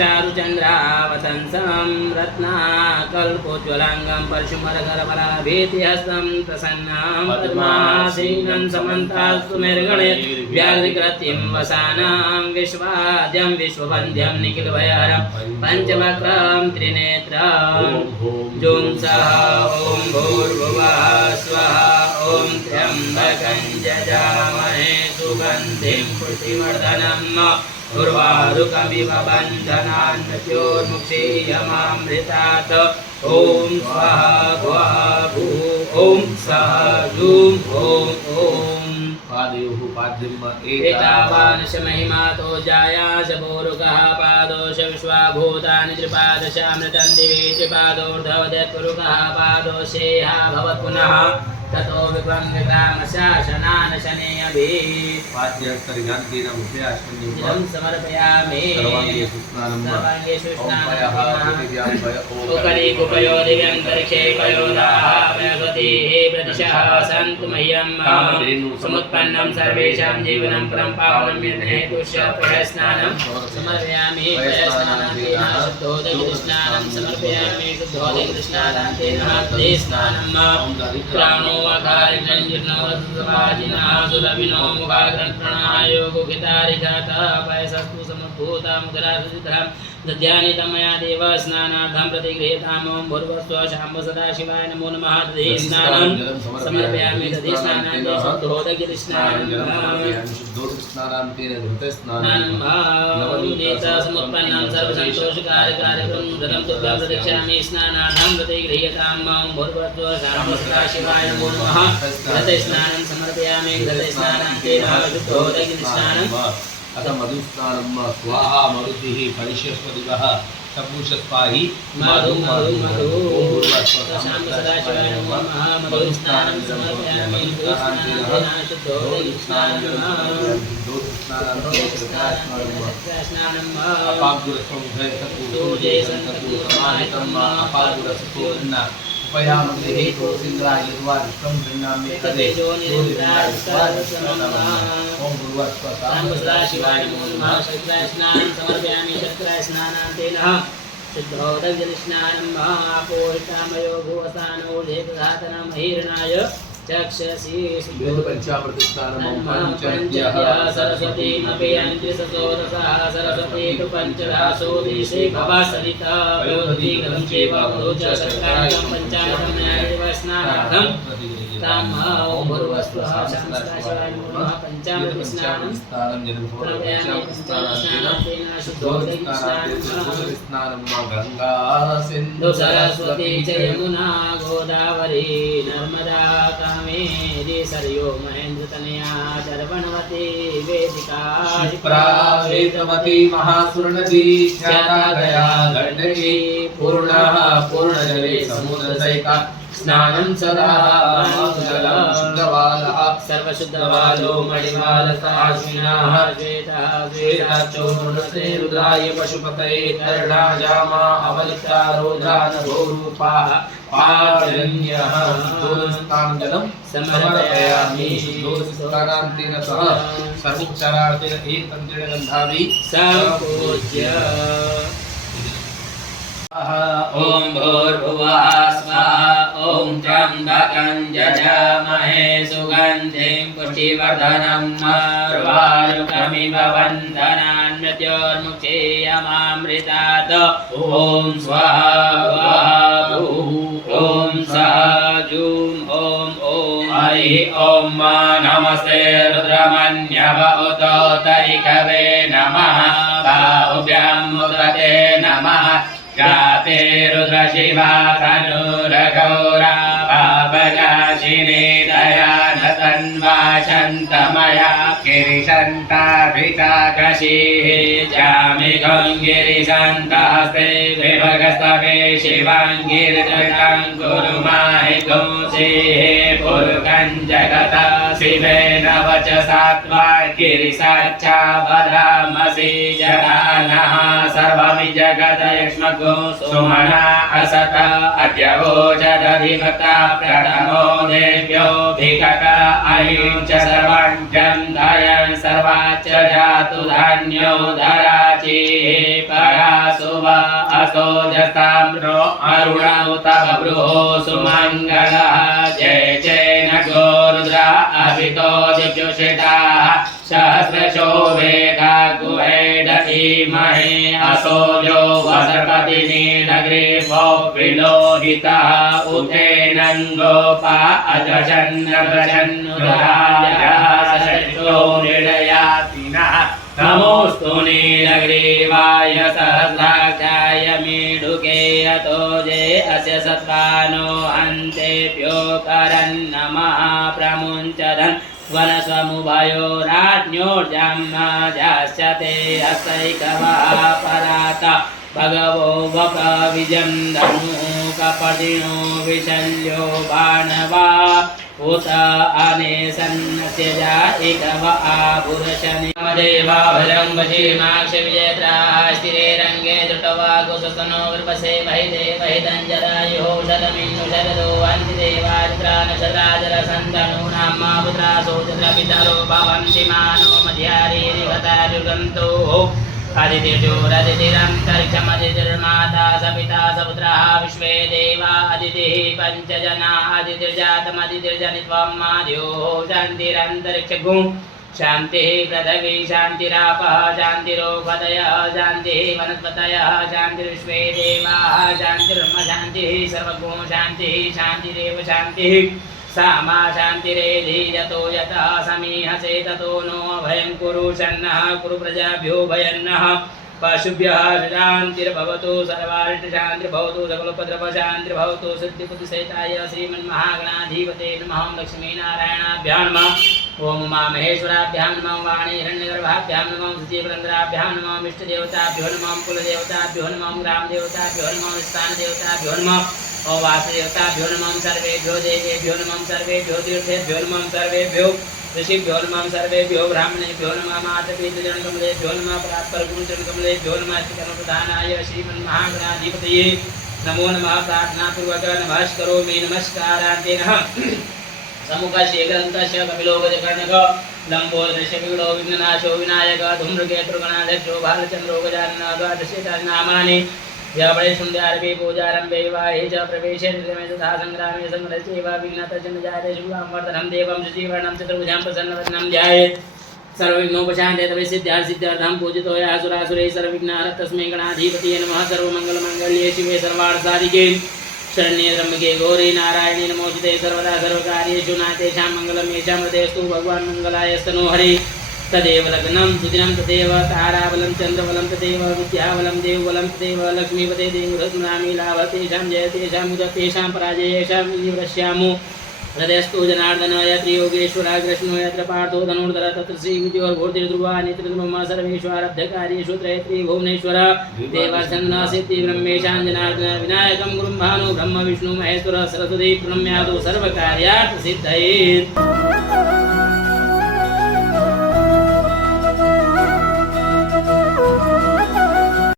चारुचन्द्रावतंसं रत्नाकल्पोज्ज्वलाङ्गं परशुमरकरबलाभीतिहस्तं प्रसन्नं पद्मासीनं समन्तास्तु मेर्गणे व्याघ्रकृतिं वसानां विश्वाद्यं विश्ववन्द्यं निखिलभयहरं पञ्चवक्त्रं त्रिनेत्रं जुं सः ॐ भूर्भुवः स्वः ॐ त्र्यम्बकं यजामहे सुगन्धिं पुष्टिवर्धनम् उर्वारुकमिव बन्धनान् मृत्योर्मुक्षीयमामृतात् ॐ स्वाहा स्वाहा भू ॐ सः जूं ॐ पादयोः पाद्यम् एतावान् महिमातो जायास बोरुकः पादोश विश्वाभूतानि त्रिपादशामृतं दिवि त्रिपादोर्धवदत्पुरुकः पादोषेह भवत् पुनः ततो विक्रमशासनान् शनेऽभिः पाद्यस्तरिगान्तेन मुखे दिनं समर्पयामि सर्वाङ्गे सुस्नानं उपरीकुपयोदिगन्तरिक्षे पयोदाः प्रगतिः प्रतिशः सन्तु मह्यं समुत्पन्नं सर्वेषां जीवनं परं पावनं हेतुष्यस्नानं समर्पयामि स्नानान्तेन शुद्धोदकस्नानं समर्पयामि शुद्धोदकस्नानान्तेन स्नानं प्राणो अकारिजन्यर्णो समाजिनः सुलभिनो मुखाग्रहणायो गुहितारिघातः पयसस्तु समभूता मुद्रासुचितः दध्यानि तमया देव स्नानार्थं प्रतिगृहीतां ॐ भूर्भुवस्व शाम्ब सदाशिवाय नमो नमः दधि स्नानं समर्पयामि दधि स्नानान्ते शुद्धोदकस्नानान्तेन धृतस्नानं समुत्पन्नं सर्वसन्तोषकार्यकार्यक्रमं व्रतं तुभ्यं प्रदक्षामि स्नानार्थं प्रतिगृहीतां ॐ भूर्भुवस्व शाम्ब सदाशिवाय नमो नमः दधि स्नानं समर्पयामि दधि स्नानान्तेन शुद्धोदकस्नानं अथ मधुस्नानं स्वाहा मरुतिः परिष्यस्वदिवः सपूषस्पाहि मधु मधु मधु सदाशिवाय नमो नमः मधुस्नानं समर्पयामि शुद्धोदकस्नानं अपागुरस्फोटना उपयामग्निः कोसिन्द्राय यद्वा विक्रम गृह्णामि तदे ओम भूर्भुवस्व सदाशिवाय नमो नमः शस्त्रास्नानं समर्पयामि शस्त्रास्नानान्तेन शुद्धोदकस्नानं महापोषितामयो भुवसानो देवघातनं हीरणाय चक्षसि पंचामृतस्नानं पञ्चद्यः सरस्वतीमपि ससोदसः सरस्वती तु पञ्चदासो दिशे भवसरिता भवति गतं चैव भूच सत्कारं पञ्चामृतं न्यायेव स्नानार्थं तां ॐ भूर्भुवस्व शास्त्राशिवाय नमो नमः पञ्चामृतस्नानं शुद्धोदकस्नानं गंगा सिन्धु सरस्वती च यमुना गोदावरी नर्मदा कामेरी सरयो महेन्द्रतनया चर्वणवती वेदिका वेदवती महासुरनदी ख्याता गया गण्डकी पूर्णः पूर्णजले समुद्रसहिता स्नानं सदा जलं शुद्धवालः सर्वशुद्धवालो मणिमालसाश्विनः श्वेतः श्वेताचूर्णसे रुद्राय पशुपतये कर्णाजामा अवलिप्ता रोधानभोरूपाः पाजन्यः शुद्धोदकस्नानं जलं समर्पयामि शुद्धोदकस्नानान्तेन सह सर्वोपचारार्थेन एकतन्त्रेण गन्धाभिः सम्पूज्य ॐ भूर्भुवः स्वः ॐ त्र्यम्बकं यजामहे सुगन्धिं पुष्टिवर्धनम् उर्वारुकमिव बन्धनान् मृत्योर्मुक्षीयमामृतात् ॐ स्वाहा स्वाहा भूः ॐ सः जूं ॐ हरिः ॐ नमस्ते रुद्रमन्यव उतोतरिकवे नमः बाहुभ्यां मुदते नमः गाते रुद्रशिवा तनुरगौरा पापनाशिनी दयानतन्वा शन्तमया गिरिशन्ताभिचाकशीः जामि गङ्गिरिशन्तहस्ते विभगस्तवे शिवाङ्गिर्जगं कुरु माहितुंसीः पुरुकं जगत शिवेन वचसा त्वा गिरिसाक्षा वदामसि जगानः सर्वमि जगदयक्ष्मगो सुमना असत अद्य वोचदधिमता प्रणमो देव्यो भिकट अहिं च सर्वज्ञं धयं सर्वाच्च जातु धान्यो धराचिः परा सुव असोजस्ताम्रो अरुणौत बभ्रुः सुमङ्गलः जय जय नगो रुद्रा अभितो दिव्युषिताः सहस्रशो वेदा गुहेड इमहे असोजो वसपतिनि नगरे वो विलोहितः उतेनं गोपा अजशन्नभशन्नुराजः सशो निर्दयातिनः नमोऽस्तु नीलग्रीवाय सहस्राक्षाय मीढुके अतो जे अस्य सत्त्वानो हन्तेभ्यो करन्नमः प्रमुञ्चरन् वनस्वमुभयो राज्ञोर्जाम्नाजास्यते हस्तैकवः परात भगवो वकविजं धनुः कपटिनो विशल्यो बाणवा उत अनेसन्नस्य जायिकव आभुरशनि देवा भजं भजीमाक्ष विजयत्राः स्थिरे रङ्गे दृष्टवा कुससनो वृपसे वहिदे वहिदञ्जरायुः शतमिन्नु शरदो वन्ति देवारित्रा नक्षत्राजरसन्तनूनां मा पुत्रा सोचत्र पितरो भवन्ति मानो मध्यारीरिभतायुगन्तोः अदितिर्जोरदितिरन्तरिक्षमदितिर्माता सपिता सपुत्राः विश्वे देवा अदितिः पञ्चजना अदितिर्जातमदितिर्जनित्वं माद्योः शान्तिरन्तरिक्षगुं शान्तिः पृथिवी शान्तिरापः शान्तिरोपदयः शान्तिः वनस्पतयः शान्तिर्विश्वे देवाः शान्तिर्ब्रह्म शान्तिः सर्वगुं शान्तिः शान्तिरेव शान्तिः सामा शान्तिरेधि यतो यतः समीहसे ततो नो अभयं कुरु शन्नः कुरु प्रजाभ्यो भयन्नः पशुभ्यः शान्तिर्भवतु सर्वारिष्टशान्तिर्भवतु सकलोपद्रवशान्तिर्भवतु सिद्धिबुद्धिसहिताय श्रीमन्महागणाधिपते नमः लक्ष्मीनारायणाभ्यां नमः ओं उमामहेश्वराभ्यां नमः वाणीहिरण्यगर्भाभ्यां नमः शुचिपुरन्दराभ्यां नमः इष्टदेवताभ्यो नमः कुलदेवताभ्यो नमः ग्रामदेवताभ्यो नमः स्थानदेवताभ्यो नमः ओं वासुदेवताभ्यो नमः सर्वेभ्यो देवेभ्यो नमः सर्वेभ्यो तीर्थेभ्यो नमः सर्वेभ्यो ऋषिभ्यो नमः सर्वेभ्यो ब्राह्मणेभ्यो नमः मातृपितृजनकमलेभ्यो नमः परात्परगुरुजनकमलेभ्यो नमः श्रीकर्मप्रधानाय श्रीमन्महागणाधिपतये नमो नमः प्रार्थनापूर्वक नमस्करोमि नमस्कारान्तेनः समुखशीघ्रन्तस्य कपिलोगजकर्णक लम्बोदृश्य विगुणो विघ्ननाशो विनायक धूम्रकेतुर्गणाध्यक्षो बालचन्द्रो गजाननः द्वादशेतानि नामानि जबळेशुंद्यारभि पूजारम्भे विवाहे च प्रवेशे निर्गमे तथा संग्रामे संग्रहस्यैव विघ्नतर्जनजाते शुभं वर्धनं देवं शुचिवर्णं चतुर्भुजां प्रसन्नवदनं ध्यायेत् सर्वविघ्नोपशान्ते सिद्धार्थं पूजितो यः सुरासुरैः सर्वविघ्नहरः तस्मै गणाधिपतये नमः सर्वमङ्गलमाङ्गल्ये शिवे सर्वार्थसाधिके शरण्ये त्र्यम्बके गौरी नारायणे नमोऽस्तुते सर्वदा सर्वकार्येषु नातेषां मङ्गलं येषां हृदयस्तु भगवान् मङ्गलायस्तनो हरि तदेव लग्नं सुदिनं तदेव ताराबलं चन्द्रबलं तदेव विद्याबलं देवबलं तदेव लक्ष्मीपते देवरत्नामि लाभतेषां जयतेषां उदतेषां पराजयेषां निवृश्यामो हृदयस्तु जनार्दन यत्र योगेश्वरः कृष्णो यत्र पार्थो धनुर्धर तत्र श्रीविद्योर्भूतिर्ध्रुवा नित्यध्रुवः सर्वेषु आरब्धकार्येषु त्रयत्री भुवनेश्वर देवार्चना सिद्धि ब्रह्मेशां जनार्दन विनायकं गुरुं भानु ब्रह्म विष्णु महेश्वर सरस्वती प्रणम्यादो सर्वकार्यार्थसिद्धये।